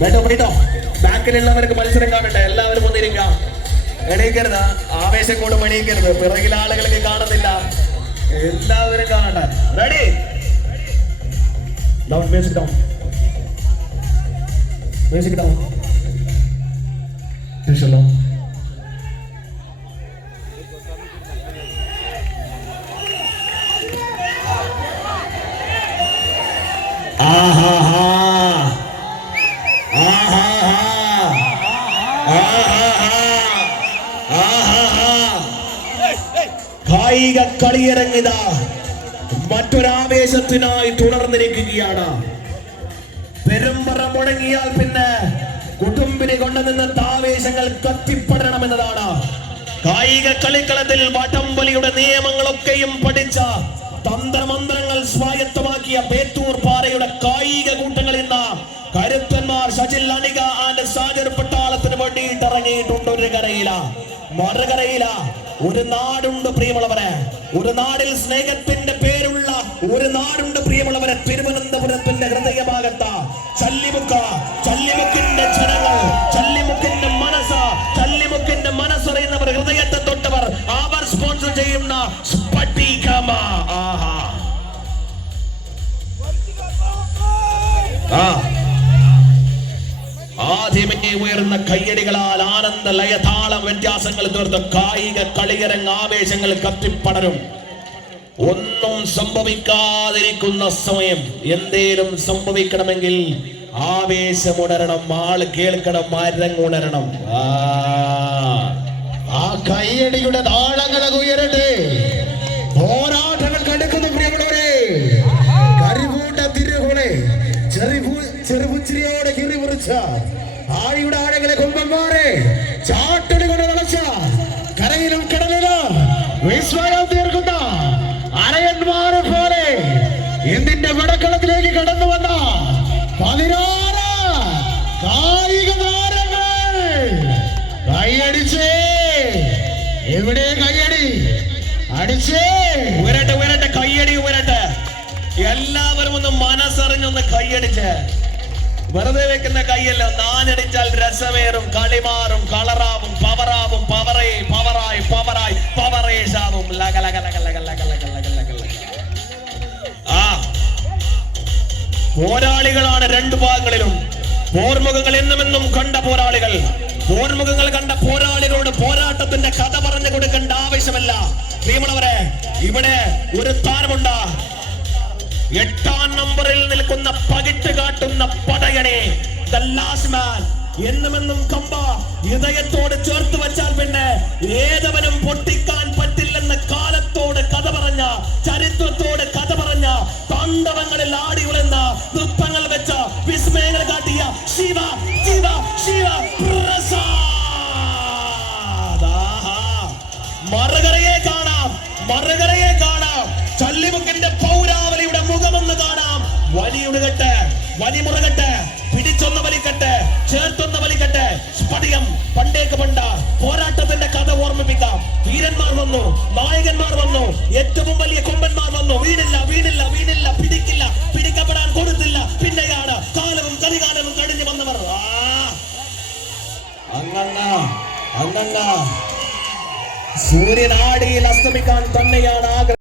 വേട്ടോ പോയിട്ടോ. ബാക്കിലുള്ളവർക്ക് മത്സരം കാണട്ടെ. എല്ലാവരും വന്നിരിക്കാം. എണീക്കരുത്, ആവേശം കൊണ്ട് എണീക്കരുത്. പിറകിൽ ആളുകൾക്ക് കാണുന്നില്ല. എല്ലാവരും കാണട്ടെ. Ready? Music down, music down. കായിക കളിയിറങ്ങിത മറ്റൊരാവേശത്തിനായി തുടർന്നിരിക്കുകയാണ്. പെരുമ്പറ മുടങ്ങിയാൽ പിന്നെ കുടുംബിനെ കൊണ്ടുനിന്ന ആവേശങ്ങൾ കത്തിപ്പടരണമെന്നതാണ്. കായിക കളിക്കളത്തിൽ വടംവലിയുടെ നിയമങ്ങളൊക്കെയും പഠിച്ച തന്ത്രമന്ത്രങ്ങൾ സ്വായത്തമാക്കിയ പേത്തൂർ പാറയുടെ കായിക കൂട്ടങ്ങളിൽ നിന്ന് കരുത്തന്മാർ ഷജിൽ അണിക ആൻഡ് സാജർ പട്ടാളത്തിന് വേണ്ടിയിട്ട് ഇറങ്ങിയിട്ടുണ്ട്. ഒരു കരയില മറുകരയില ഒരു നാടുണ്ട് പ്രിയമുള്ളവരെ. ഒരു നാടിൽ സ്നേഹത്തിന്റെ പേരുള്ള ഒരു നാടുണ്ട് പ്രിയമുള്ളവരെ. തിരുവനന്തപുരത്തിന്റെ ഹൃദയഭാഗത്ത് ചല്ലിമുക്കിന്റെ ജനങ്ങൾ, ചല്ലിമുക്കിന്റെ മനസ്സറിയുന്നവർ, ഹൃദയത്തെ തൊട്ടവർ, അവർ സ്പോൺസർ ചെയ്യുന്ന സ്ഫടികമ. ആദ്യമേ ഉയർന്ന കയ്യടികളാൽ ആനന്ദ ലയതാളം വ്യത്യാസങ്ങൾ തീർത്തും കായിക കളിയരങ്ങ് ആവേശങ്ങൾ കത്തിപ്പടരും. ഒന്നും സംഭവിക്കാതിരിക്കുന്ന സമയം. എന്തേലും സംഭവിക്കണമെങ്കിൽ ആവേശമുണരണം, ആള് കേൾക്കണം, മരങ്ങുണരണം. ആ കയ്യടിയുടെ താളങ്ങളൊക്കെ ഉയരട്ടെ. പോരാട്ടങ്ങൾ കടുക്കുന്നു പ്രിയമുള്ളവരെ. കരിപൂട്ട തിരുഹോളെ ചെറുപുച്ചിരിയോടെ കിറിമുറിച്ച ആഴിയുടെ ആഴങ്ങളെ കൊമ്പന്മാരെ ചാട്ടടി കൊണ്ട് വളച്ച കരയിലും കടലിലും വിസ്മയം തീർക്കുന്ന അരയന്മാരെ പോലെ എന്തിന്റെ വടക്കളത്തിലേക്ക് കടന്നു വന്ന 16 കായിക താരങ്ങൾ കൈയടിച്ചേ. എവിടെ കൈയടി? അടിച്ചേ. ഉയരട്ടെ ഉയരട്ടെ, കൈയടി ഉയരട്ടെ. എല്ലാവരും ഒന്ന് മനസ്സറിഞ്ഞൊന്ന് കൈയടിച്ച്. വെറുതെ വെക്കുന്ന കൈയല്ല. നാനടിച്ചാൽ രസമേറും, കളിമാറും, കളറാവും, പവറാവും, പവറേഷാവും. പോരാളികളാണ് രണ്ടു ഭാഗങ്ങളിലും. പോർമുഖങ്ങൾ എന്നുമെന്നും കണ്ട പോരാളികൾ. പോർമുഖങ്ങൾ കണ്ട പോരാളികളോട് പോരാട്ടത്തിന്റെ കഥ പറഞ്ഞു കൊടുക്കേണ്ട ആവശ്യമല്ല പ്രിയമുള്ളവരെ. ഇവിടെ ഒരു താരമുണ്ട്. 8ാം നമ്പറിൽ നിൽക്കുന്ന പകിട്ട് കാട്ടുന്ന പടയണി, ദ ലാസ്റ്റ് മാൻ. എന്നുമെന്നും കമ്പ ഹൃദയത്തോട് ചേർത്ത് വെച്ചാൽ പിന്നെ ഏതവനും പൊട്ടിക്കാൻ പറ്റില്ലെന്ന് കാലത്തോട് കഥ പറഞ്ഞ, ചരിത്രത്തോട് കഥ പറഞ്ഞ, താണ്ഡവങ്ങളിൽ ആടി ഉളന്ന, നൃത്തങ്ങൾ വെച്ച, വിസ്മയങ്ങൾ കാട്ടിയ ശിവ ശിവ ശിവ പ്രസാദ്. മറുകരയെ കാണാം, മറുകരയെ കാണാം. ചല്ലിമുക്കിന്റെ പൗരാവലിയുടെ മുഖമൊന്ന് കാണാം. വലിയുടുകട്ടെ, വലിമുറുകട്ടെ, പിടിച്ചൊന്ന് വലിക്കട്ടെ, ചേർത്തൊന്ന് വലിക്കട്ടെ. സ്ഫടികം പണ്ടേക്ക് പണ്ട പോരാട്ടത്തിന്റെ കഥ ഓർമ്മിപ്പിക്കാം. വീരന്മാർ വന്നു, നായകന്മാർ വന്നു, ഏറ്റവും വലിയ കൊമ്പന്മാർ വന്നു. വീണില്ല, വീണില്ല, വീണില്ല, പിടിക്കില്ല, പിടിക്കപ്പെടാൻ കൊടുത്തില്ല. പിന്നെയാണ് കാലവും കലികാലവും കഴിഞ്ഞു വന്നവർ. അങ്ങങ്ങ സൂര്യൻ ആടിയിൽ അസ്തമിക്കാൻ തന്നെയാണ്